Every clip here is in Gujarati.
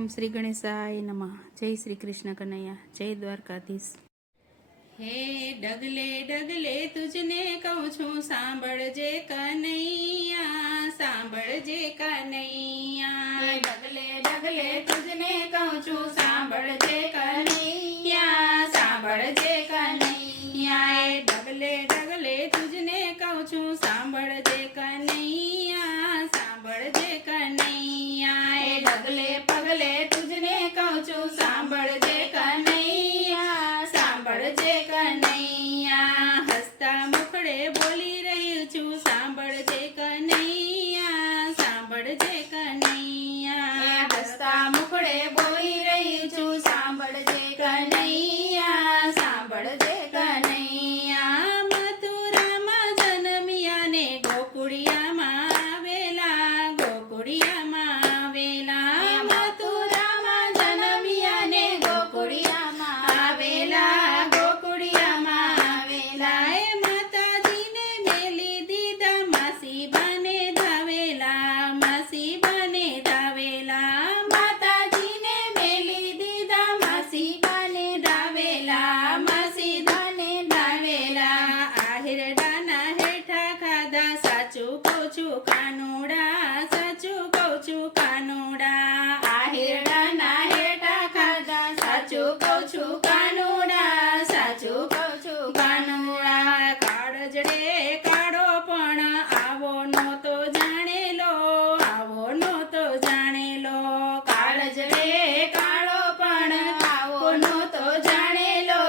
ઓમ શ્રી ગણેશાય નમઃ. જય શ્રી કૃષ્ણ કનૈયા, જય દ્વારકાધીશ. હે ડગલે ડગલે તુજને કહું છું, સાંભળજે કનૈયા, સાંભળજે કનૈયા. ડગલે ડગલે તુજને કહું છું, સાંભળજે કનૈયા, સાંભળજે કનૈયા. ડગલે ડગલે તુજને કહું છું, સાંભળજે કનૈયા, સાંભળજે કનૈયા. ડગલે પગલે તુજને કહું છું, સાંભળજે કનૈયા, સાંભળજે કનૈયા. હસતા મુખડે બોલી રહી છું, સાંભળજે કનૈયા, સાંભળજે કનૈયા. હસતા મુખડે બોલી રહી છું, સાંભળજે કનૈયા, સાંભળજે કનૈયા. મથુરામાં જન્મ્યા ને ગોકુળિયામાં આવેલા, ગોકુળિયામાં આવેલા. મથુરામાં જન્મ્યા ને ગોકુળિયામાં આવેલા, ગોકુળિયામાં આવેલા. એ માતાજીને મેલી દીધા, માસી બાને ધાવેલા, માસી બાને ધાવેલા. માતાજીને મેલી દીધા, માસી બાને ધાવેલા, માસી બાને ધાવેલા. આહિરડાના હેઠા ખાધા, સાચું કહું છું કાનુડા, સાચું કહું છું કાનુડા. આહિરડાના હેઠા ખાધા, સાચું કહું છું કાનુડા, સાચું કહું છું કાનુડા. કાળજડે કાળો પણ આવો નહોતો જાણેલો, આવો નહોતો જાણેલો. કાળજડે કાળો પણ આવો નહોતો જાણેલો,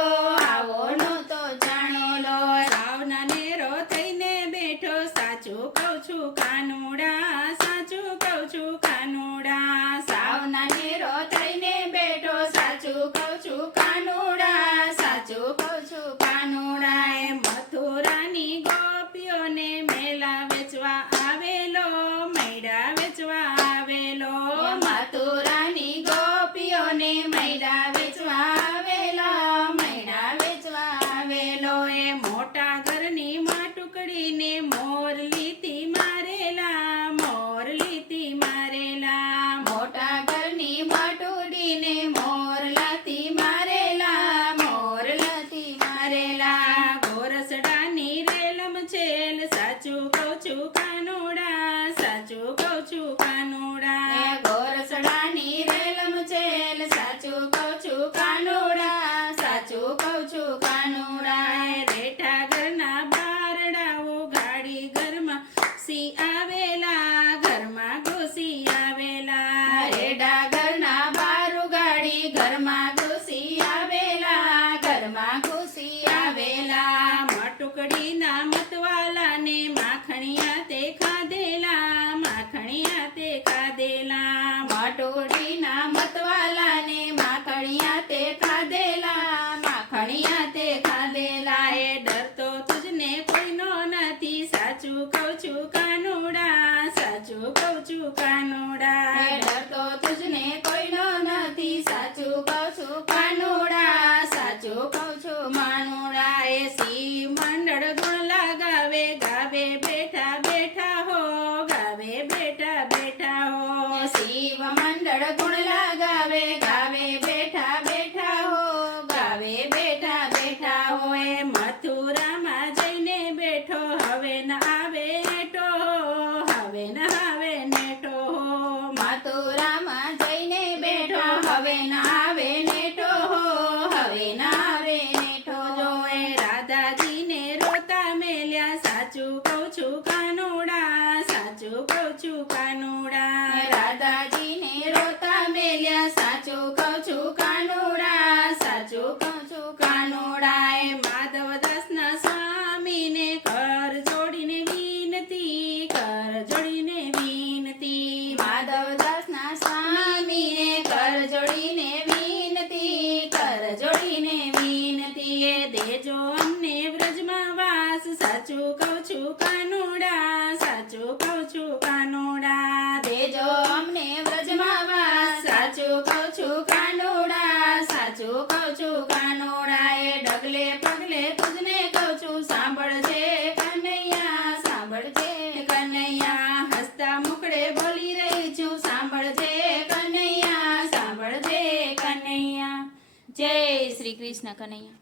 આવો નહોતો જાણેલો. સાવના નેરો થઈને બેઠો, સાચું કહું છું કાનુડા, સાચું કહું છું કાનુડા. સાવના નેરો થઈને બેઠો, સાચું કહું છું કાનુડા, સાચું કહું છું કાનુડા. એ મથુરાની ગોપીઓને મેલા વેચવા આવેલો, મેળા વેચવા આવેલો. મથુરાની ગોપીઓને મૈડા વેચવા આવેલા, મૈડા વેચવા આવેલો. એ મોટા ઘરની માટુકડીને મોરલીથી મારેલા, મોરલીથી મારેલા. મોટા ઘરની માટુડીને મોરલાથી મારેલા, મોરલાથી મારેલા. ગોરસડાની રેલમ છેલ, સાચું કહું છું કાનુડા, સાચું કહું છું કાનુડા. ગોરસડાની રેલમ છેલ, સાચું કહું છું કાનુડા, સાચું કહું છું કાનુડા. રેઠા ઘરના બારડાઓ ગાડી ઘરમાં સી આવેલા, ઘરમાં ઘૂસી આવેલા. રેડા ઘરના બારું ગાડી ઘરમાં ઘૂસી આવેલા, ઘરમાં ઘૂસી આવેલા. માટુકડીના મતવાલાને માખણિયા તે ખાધેલા, માખણિયા તે ખાધેલા. માટુડીના મતવાલાને માખણિયા તે ખાધેલા, માખણિયા તે ખાધેલા. એ ડરતો તુજને કોઈનો નથી, સાચું કહું છું કાનુડા, સાચું કહું છું કાનુડા. ડરતો તુજને કોઈનો નથી, સાચું કહું છું કાનુડા, સાચું કહું છું માનુડા. એ શિવ મંડળ ગુણ લગાવે, ગાવે બેઠા બેઠા હો, ગાવે બેઠા બેઠા હો. શિવ મંડળ ગુણ લગાવે, ગાવે બેઠા બેઠા હો, ગાવે બેઠા બેઠા હો. એ મથુરામાં જઈને બેઠો, હવે ન આવે નેટો, હવે ન આવે નેટો. મથુરામાં જઈને બેઠો, હવે ના આવે નેટો, હવે ના આવે નેટો. જો એ રાધાજીને રોતા મેલ્યા, સાચું કહું છું કાનુડા, સાચું કહું છું કાનુડા. રાધાજીને રોતા મેલ્યા, સાચું કહું છું કાનુડા, સાચું કહું છું કાનુડા. એ માધવદાસના સ્વામીને કર જોડીને વિનતી, કર જોડીને વિનતી. માધવદાસના સ્વામીને કર જોડીને વિનતી, કર જોડીને વિનતી. એ દેજો અમને વ્રજમાં વાસ, સાચું કહું છું કાનુડા, સાચું કહું છું કાનુડા. દેજો અમને વ્રજમાં વાસ, સાચું કહું છું કાનુડા, સાચું કહું છું કાનુડા. એ ડગલે પગલે તુજને કહું છું, સાંભળજે કનૈયા, સાંભળજે કનૈયા. હસતા મુખડે બોલી રહી છું, સાંભળજે કનૈયા, જય શ્રી કૃષ્ણ કનૈયા.